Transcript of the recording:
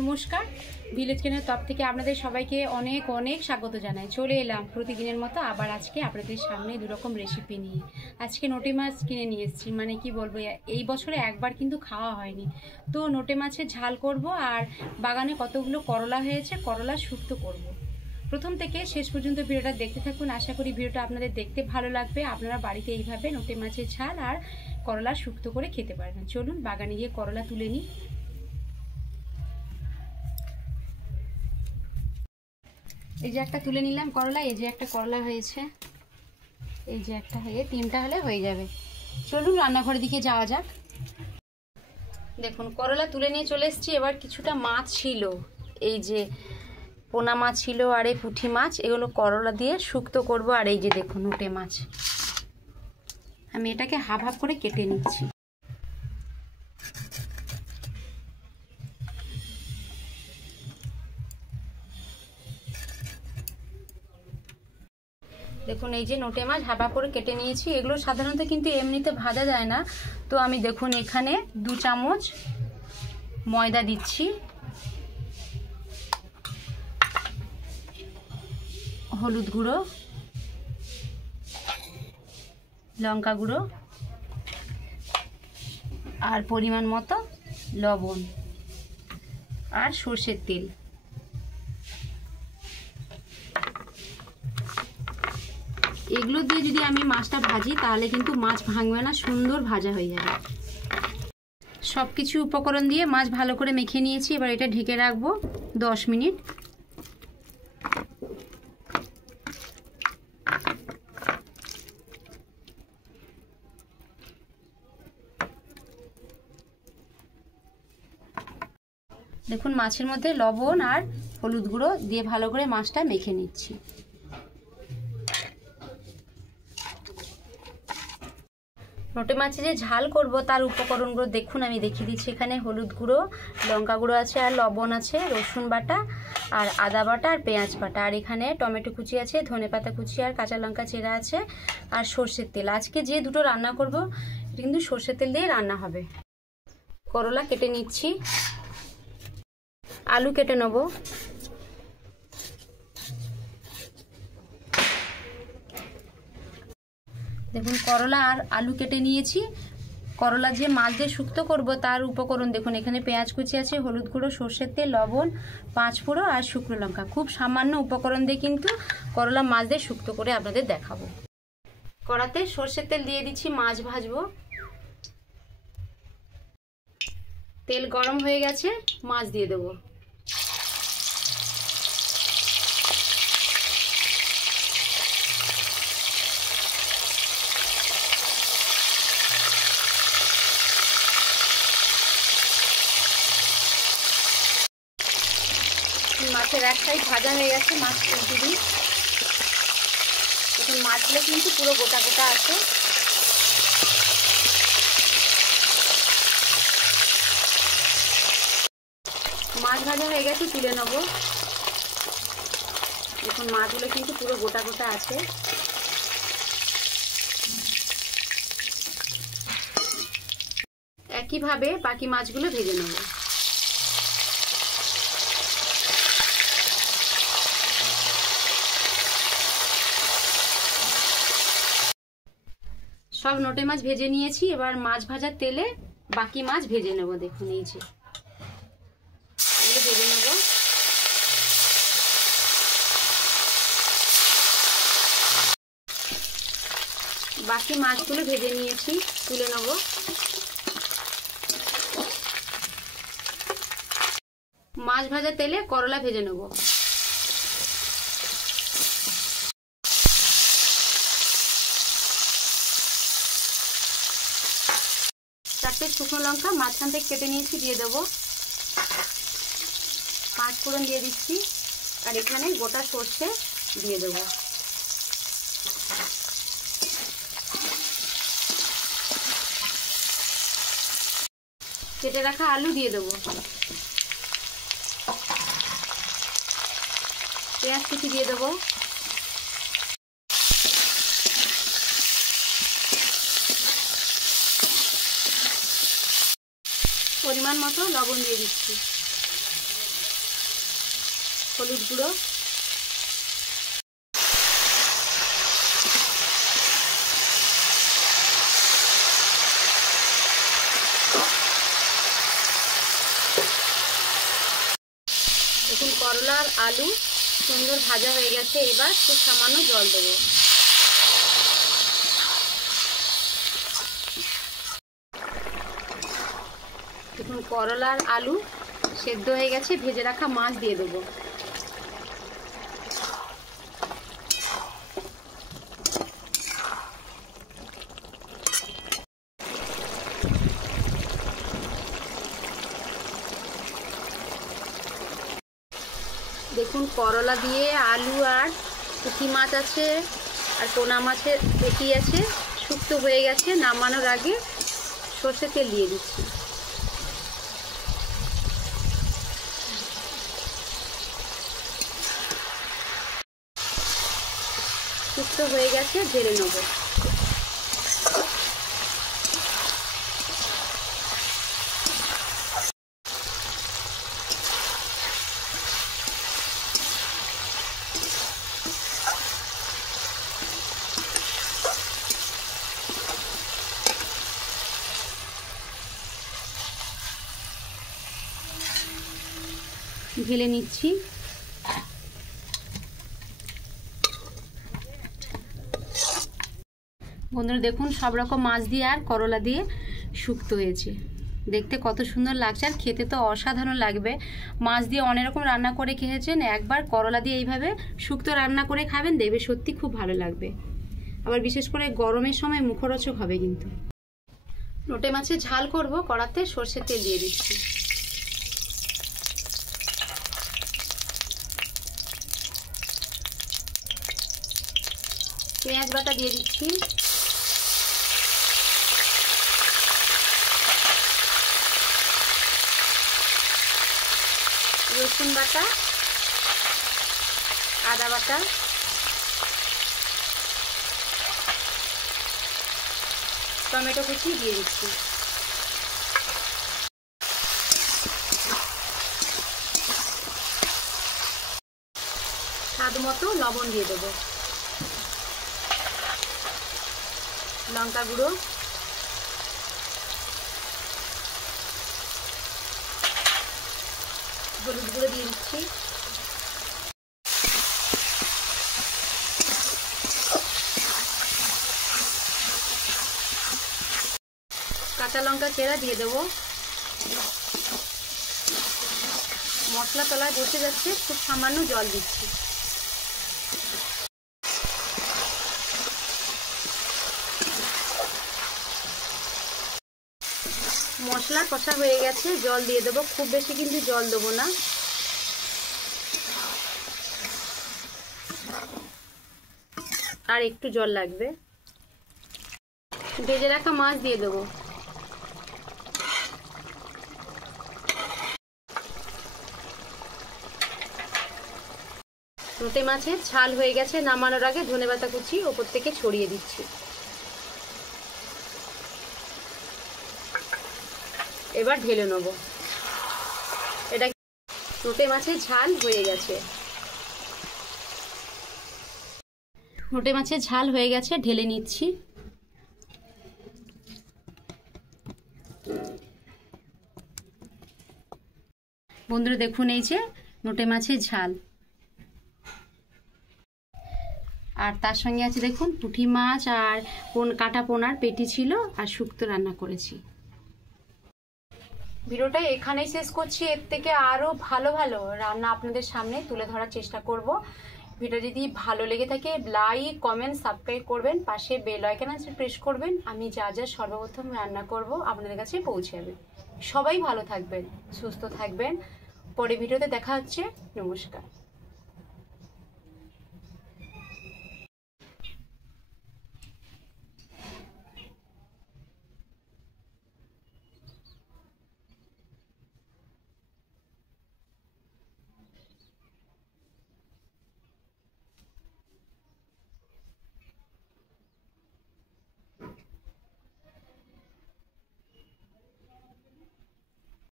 নমস্কার, ভিলেজ কিচেনের তরফ থেকে আপনাদের সবাইকে অনেক অনেক স্বাগত জানাই। চলে এলাম প্রতিদিনের মতো আবার আজকে আপনাদের সামনে দুরকম রেসিপি নিয়ে। আজকে নোটে মাছ কিনে নিয়ে এসেছি, মানে কি বলবো, এই বছরে একবার কিন্তু খাওয়া হয়নি। তো নোটে মাছের ঝাল করব, আর বাগানে কতগুলো করলা হয়েছে, করলা শুক্তো করব। প্রথম থেকে শেষ পর্যন্ত ভিডিওটা দেখতে থাকুন। আশা করি ভিডিওটা আপনাদের দেখতে ভালো লাগবে। আপনারা বাড়িতে এইভাবে নোটে মাছের ঝাল আর করলা শুক্তো করে খেতে পারবেন। চলুন বাগানে গিয়ে করলা তুলে নিই। এই যে একটা তুলে নিলাম করলা, এই যে একটা করলা হয়েছে, এই যে একটা হয়ে তিনটা হলে হয়ে যাবে। চলুন রান্নাঘরের দিকে যাওয়া যাক। দেখুন করলা তুলে নিয়ে চলে এসেছি। এবার কিছুটা মাছ ছিল, এই যে পোনা মাছ ছিল আর এই পুঁটি মাছ, এগুলো করলা দিয়ে শুক্তো করব। আর এই যে দেখুন নোটে মাছ, আমি এটাকে হাফ হাফ করে কেটে নিচ্ছি। দেখুন এই যে নোটে মাছ হাফ হাফ করে কেটে নিয়েছি। এগুলো সাধারণত কিন্তু এমনিতে ভাজা যায় না। তো আমি দেখুন এখানে 2 চামচ ময়দা দিচ্ছি, হলুদ গুঁড়ো, লঙ্কা গুঁড়ো আর পরিমাণ মতো লবণ আর সর্ষের তেল। এগুলো দিয়ে যদি আমি মাছটা ভাজি তাহলে কিন্তু মাছ ভাঙবে না, সুন্দর ভাজা হয়ে যাবে। সব কিছু উপকরণ দিয়ে মাছ ভালো করে মেখে নিয়েছি। এবার এটা ঢেকে রাখবো 10 মিনিট। দেখুন মাছের মধ্যে লবণ আর হলুদ গুঁড়ো দিয়ে ভালো করে মাছটা মেখে নিচ্ছি। নোটে মাছে যে ঝাল করব তার উপকরণগুলো দেখুন আমি দেখিয়ে দিচ্ছি। এখানে হলুদ গুঁড়ো, লঙ্কা গুঁড়ো আছে আর লবণ আছে, রসুন বাটা আর আদা বাটা আর পেঁয়াজ বাটা, আর এখানে টমেটো কুচি আছে, ধনেপাতা কুচি আর কাঁচা লঙ্কা চেরা আছে আর সর্ষের তেল। আজকে যে দুটো রান্না করব এটা কিন্তু সর্ষের তেল দিয়ে রান্না হবে। করলা কেটে নিচ্ছি, আলু কেটে নেব। দেখুন করলা আর আলু কেটে নিয়েছি। করলা যে মাছ দিয়ে শুক্তো করব তার উপকরণ দেখুন, এখানে পেঁয়াজ কুচি আছে, হলুদ গুঁড়ো, সর্ষের তেল, লবণ, 5 ফোড়ন আর শুকনো লঙ্কা। খুব সামান্য উপকরণ দিয়ে কিন্তু করলা মাছ দিয়ে শুক্তো করে আপনাদের দেখাবো। কড়াতে সর্ষের তেল দিয়ে দিচ্ছি, মাছ ভাজবো। তেল গরম হয়ে গেছে, মাছ দিয়ে দেবো। মাছের এক সাইড ভাজা হয়ে গেছে, মাছ উল্টে দিই। এখন মাছগুলো কিন্তু পুরো গোটা গোটা আছে। মাছ ভাজা হয়ে গেছে, তুলে নেব। এখন মাছগুলো কিন্তু পুরো গোটা গোটা আছে। একইভাবে বাকি মাছগুলো ভেজে নেব। সব নোটে মাছ ভেজে নিয়েছি। এবার মাছ ভাজার তেলে বাকি মাছ ভেজে নেব। দেখুন এই যে ভেজে নেব। বাকি মাছগুলো ভেজে নিয়েছি, তুলে নেব। মাছ ভাজার তেলে করলা ভেজে নেব। চারটে শুকনো লঙ্কা মাঝখান থেকে কেটে নিয়েছি, দিয়ে দেবো। 5 ফোড়ন দিয়ে দিচ্ছি, আর এখানে গোটা সর্ষে দিয়ে দেবো। কেটে রাখা আলু দিয়ে দেবো। পেঁয়াজ কুচি দিয়ে দেবো। পরিমাণ মতো লবণ দিয়ে দিচ্ছি। হলুদ গুঁড়ো, দেখুন করলা আর আলু সুন্দর ভাজা হয়ে গেছে। এবার খুব সামান্য জল দেবো। দেখুন করলা আর আলু সেদ্ধ হয়ে গেছে, ভেজে রাখা মাছ দিয়ে দেবো। দেখুন করলা দিয়ে আলু আর পুঁটি মাছ আছে আর পোনা মাছের পেটি আছে, শুক্তো হয়ে গেছে। নামানোর আগে সর্ষের তেল দিয়ে দিচ্ছি। শুক্তো হয়ে গেছে, ঢেলে নেব। ঢেলে নিচ্ছি। বন্ধুরা দেখুন সব রকম মাছ দিয়ে আর করলা দিয়ে শুক্তো হয়েছে। দেখতে কত সুন্দর লাগছে আর খেতে তো অসাধারণ লাগবে। মাছ দিয়ে অনেক রকম রান্না করে খেয়েছেন, একবার করলা দিয়ে এইভাবে শুক্তো রান্না করে খাবেন, দেখবে সত্যি খুব ভালো লাগবে। আবার বিশেষ করে গরমের সময় মুখরোচক হবে। কিন্তু লোটে মাছের ঝাল করব, কড়াতে সর্ষের তেল দিয়ে দিচ্ছি। পেঁয়াজ বাটা দিয়ে দিচ্ছি, রসুন বাটা, আদা বাটা, টমেটো কুচি দিয়ে দিচ্ছি। স্বাদ মতো লবণ দিয়ে দেবো, লঙ্কা গুঁড়ো, হলুদ গুঁড়ো দিয়ে দিচ্ছি, কাঁচা লঙ্কা চেরা দিয়ে দেবো। মশলা তলায় বসে যাচ্ছে, খুব সামান্য জল দিচ্ছি। মশলা কষা হয়ে গেছে, জল দিয়ে দেবো। খুব বেশি কিন্তু জল দেবো না। আর একটু জল লাগবে। ভেজে রাখা মাছ দিয়ে দেবো। লোটে মাছের ঝাল হয়ে গেছে। নামানোর আগে ধনেপাতা কুচি ওপর থেকে ছড়িয়ে দিচ্ছি। এবার ঢেলে নেব। এটা লোটে মাছের ঝাল হয়ে গেছে। লোটে মাছের ঝাল হয়ে গেছে, ঢেলে নিচ্ছি। বন্ধুরা দেখুন এই যে লোটে মাছের ঝাল, আর তার সঙ্গে আছে দেখুন পুঁটি মাছ আর কাটা পোনার পেটি ছিল আর শুক্তো রান্না করেছি। ভিডিওটা এখানেই শেষ করছি। এর থেকে আরো ভালো ভালো রান্না আপনাদের সামনে তুলে ধরার চেষ্টা করব। ভিডিও যদি ভালো লেগে থাকে লাইক, কমেন্ট, সাবস্ক্রাইব করবেন, পাশে বেল আইকন আছে প্রেস করবেন। আমি যা যা সর্বপ্রথম রান্না করব আপনাদের কাছে পৌঁছে যাবে। সবাই ভালো থাকবেন, সুস্থ থাকবেন। পরে ভিডিওতে দেখা হচ্ছে। নমস্কার।